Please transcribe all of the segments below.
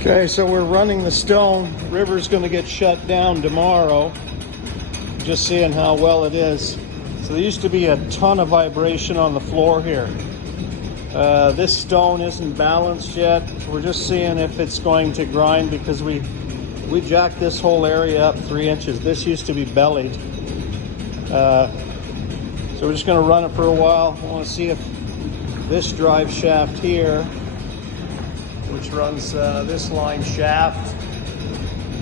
Okay, so we're running the stone. River's going to get shut down tomorrow. Just seeing how well it is. So there used to be a ton of vibration on the floor here. This stone isn't balanced yet. So we're just seeing if it's going to grind, because we jacked this whole area up 3 inches. This used to be bellied. So we're just going to run it for a while. I want to see if this drive shaft here, which runs this line shaft,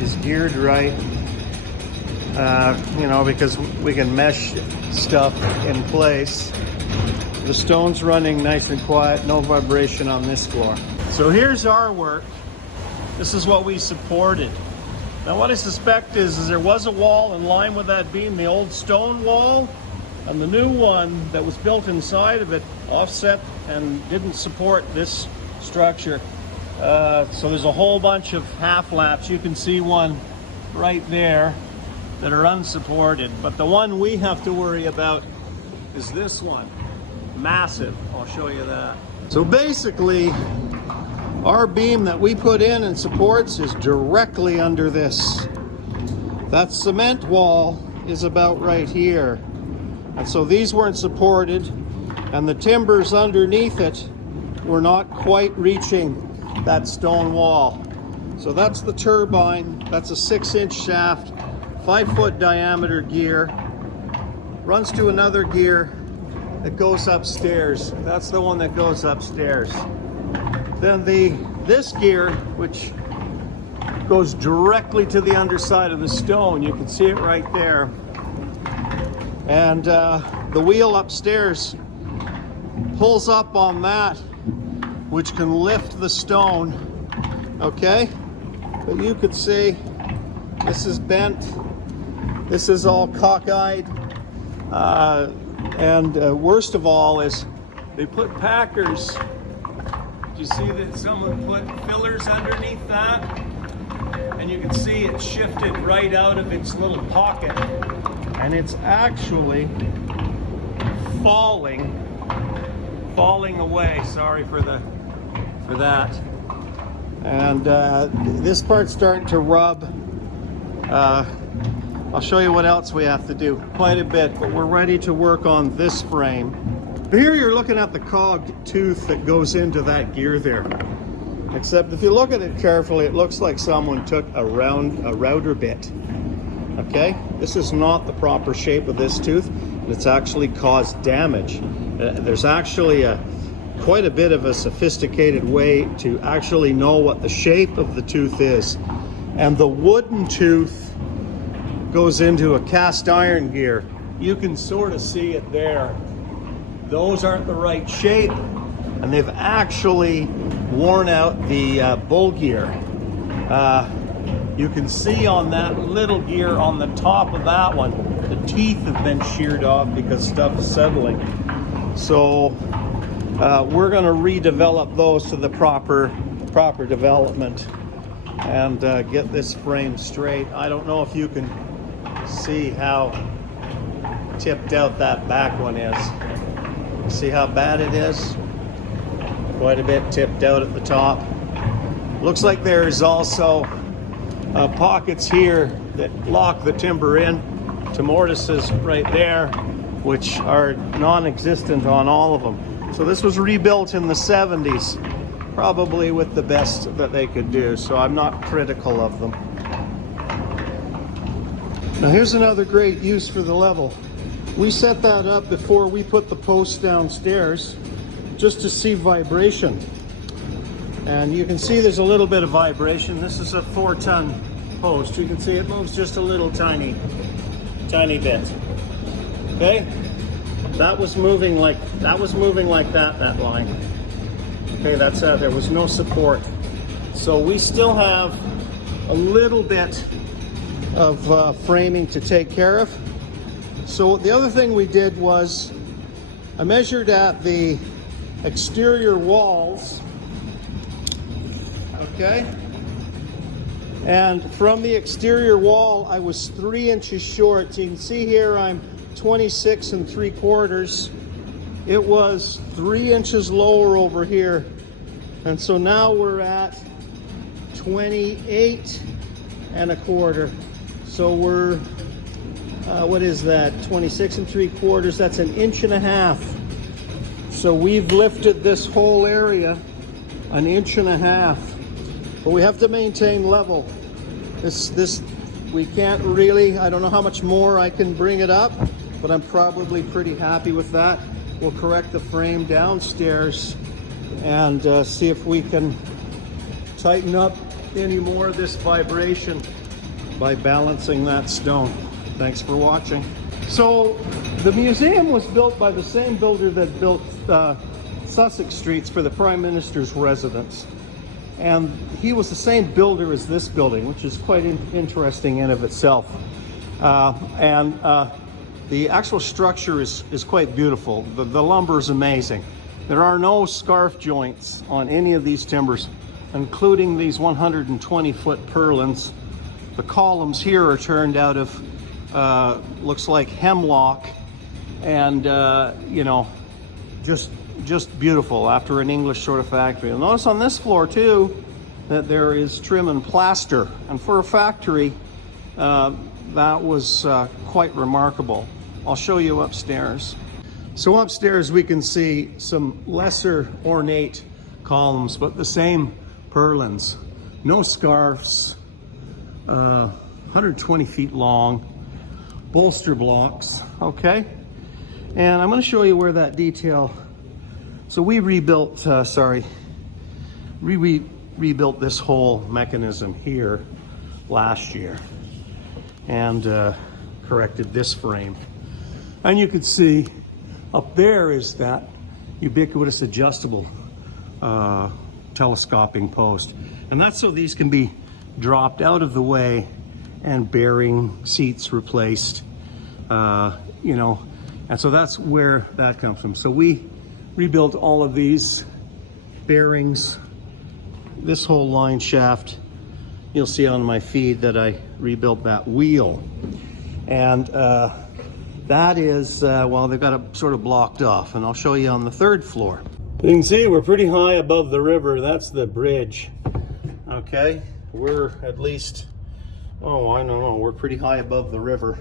is geared right. You know, because we can mesh stuff in place. The stone's running nice and quiet, no vibration on this floor. So here's our work. This is what we supported. Now what I suspect is there was a wall in line with that beam, the old stone wall, and the new one that was built inside of it offset and didn't support this structure. So there's a whole bunch of half laps. You can see one right there that are unsupported, but the one we have to worry about is this one. Massive. I'll show you that. So basically, our beam that we put in and supports is directly under this. That cement wall is about right here. And so these weren't supported, and the timbers underneath it were not quite reaching that stone wall. So that's the turbine. That's a 6-inch shaft, 5-foot diameter gear. Runs to another gear that goes upstairs. That's the one that goes upstairs. Then this gear, which goes directly to the underside of the stone. You can see it right there. And the wheel upstairs pulls up on that, which can lift the stone, okay? But you could see this is bent. This is all cockeyed. And worst of all is they put packers. Do you see that someone put fillers underneath that? And you can see it shifted right out of its little pocket. And it's actually falling away. Sorry for that. And this part's starting to rub. I'll show you what else we have to do. Quite a bit, but we're ready to work on this frame. Here you're looking at the cog tooth that goes into that gear there. Except if you look at it carefully, it looks like someone took a router bit. Okay? This is not the proper shape of this tooth. It's actually caused damage. There's actually quite a bit of a sophisticated way to actually know what the shape of the tooth is. And the wooden tooth goes into a cast iron gear. You can sort of see it there. Those aren't the right shape, and they've actually worn out the bull gear. You can see on that little gear on the top of that one, the teeth have been sheared off because stuff is settling. So we're going to redevelop those to the proper development and get this frame straight. I don't know if you can see how tipped out that back one is. See how bad it is? Quite a bit tipped out at the top. Looks like there's also pockets here that lock the timber in to mortises right there, which are non-existent on all of them. So this was rebuilt in the 70s, probably with the best that they could do, so I'm not critical of them. Now here's another great use for the level. We set that up before we put the posts downstairs just to see vibration. And you can see there's a little bit of vibration. This is a 4-ton post. You can see it moves just a little tiny bit. Okay? That was moving like that line. Okay, that's there was no support. So we still have a little bit of framing to take care of. So the other thing we did was I measured at the exterior walls, okay? And from the exterior wall, I was 3 inches short. So you can see here I'm 26 3/4. It was 3 inches lower over here. And so now we're at 28 1/4. So we're, what is that, 26 3/4, that's 1.5 inches. So we've lifted this whole area 1.5 inches, but we have to maintain level. This we can't really, I don't know how much more I can bring it up, but I'm probably pretty happy with that. We'll correct the frame downstairs and see if we can tighten up any more of this vibration by balancing that stone. Thanks for watching. So the museum was built by the same builder that built Sussex Streets for the Prime Minister's residence. And he was the same builder as this building, which is quite interesting in of itself. The actual structure is quite beautiful. The lumber is amazing. There are no scarf joints on any of these timbers, including these 120-foot purlins. The columns here are turned out of, looks like hemlock, and you know, just beautiful after an English sort of factory. You'll notice on this floor too that there is trim and plaster, and for a factory, that was quite remarkable. I'll show you upstairs. So upstairs we can see some lesser ornate columns, but the same purlins. No scarfs, 120 feet long, bolster blocks, okay? And I'm gonna show you where that detail, so we rebuilt, rebuilt this whole mechanism here last year and corrected this frame. And you can see up there is that ubiquitous adjustable telescoping post. And that's so these can be dropped out of the way and bearing seats replaced, you know, and so that's where that comes from. So we rebuilt all of these bearings, this whole line shaft. You'll see on my feed that I rebuilt that wheel. And that is, well, they've got it sort of blocked off, and I'll show you on the third floor. You can see we're pretty high above the river. That's the bridge, okay? We're at least, oh, I don't know, we're pretty high above the river.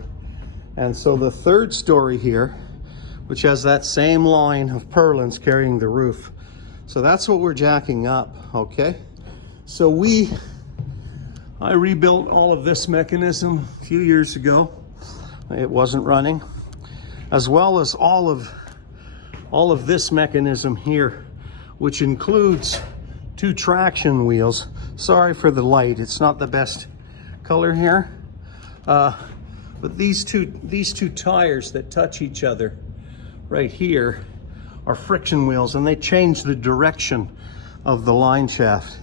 And so the third story here, which has that same line of purlins carrying the roof. So that's what we're jacking up, okay? So I rebuilt all of this mechanism a few years ago. It wasn't running, as well as all of this mechanism here, which includes 2 traction wheels. Sorry for the light, it's not the best color here. But these two tires that touch each other right here are friction wheels, and they change the direction of the line shaft.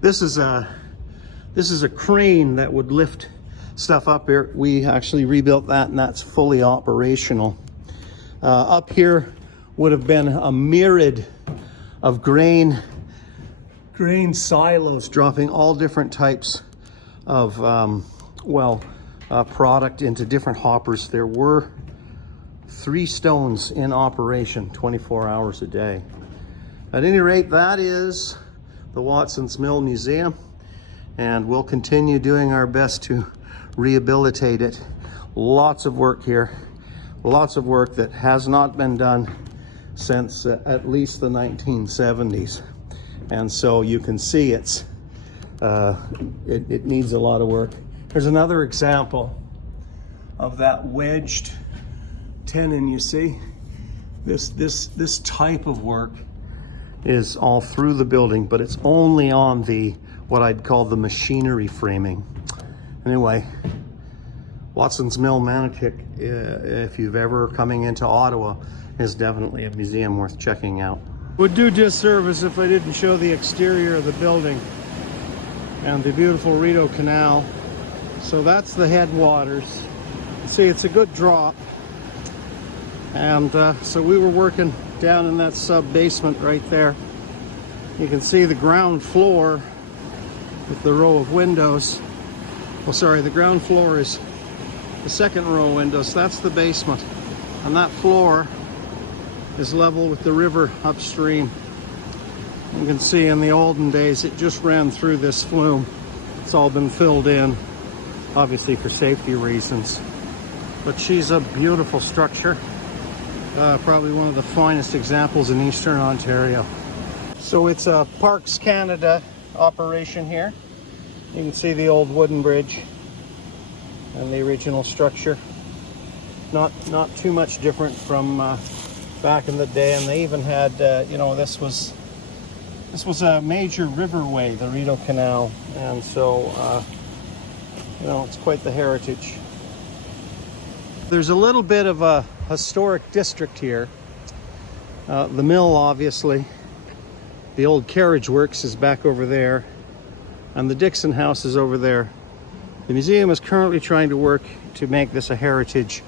This is a crane that would lift stuff up here. We actually rebuilt that, and that's fully operational. Up here would have been a myriad of grain silos dropping all different types of product into different hoppers. There were 3 stones in operation 24 hours a day. At any rate, that is the Watson's Mill Museum, and we'll continue doing our best to rehabilitate it. Lots of work here, lots of work that has not been done since at least the 1970s. And so you can see it needs a lot of work. There's another example of that wedged tenon. You see, this type of work is all through the building, but it's only on the what I'd call the machinery framing. Anyway, Watson's Mill, Manotick, if you've ever coming into Ottawa, is definitely a museum worth checking out. Would do disservice if I didn't show the exterior of the building and the beautiful Rideau Canal. So that's the headwaters. See, it's a good drop. And so we were working down in that sub-basement right there. You can see the ground floor with the row of windows. Well, sorry, the ground floor is the second row of windows. That's the basement. And that floor is level with the river upstream. You can see in the olden days it just ran through this flume. It's all been filled in, obviously for safety reasons. But she's a beautiful structure. Probably one of the finest examples in Eastern Ontario. So it's a Parks Canada operation here. You can see the old wooden bridge and the original structure. Not too much different from back in the day. And they even had, you know, this was a major riverway, the Rideau Canal, and so you know, it's quite the heritage. There's a little bit of a historic district here. The mill, obviously. The old carriage works is back over there, and the Dixon House is over there. The museum is currently trying to work to make this a heritage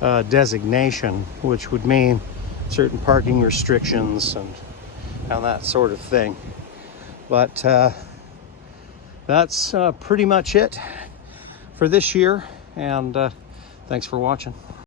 designation, which would mean certain parking restrictions and that sort of thing. But that's pretty much it for this year, and thanks for watching.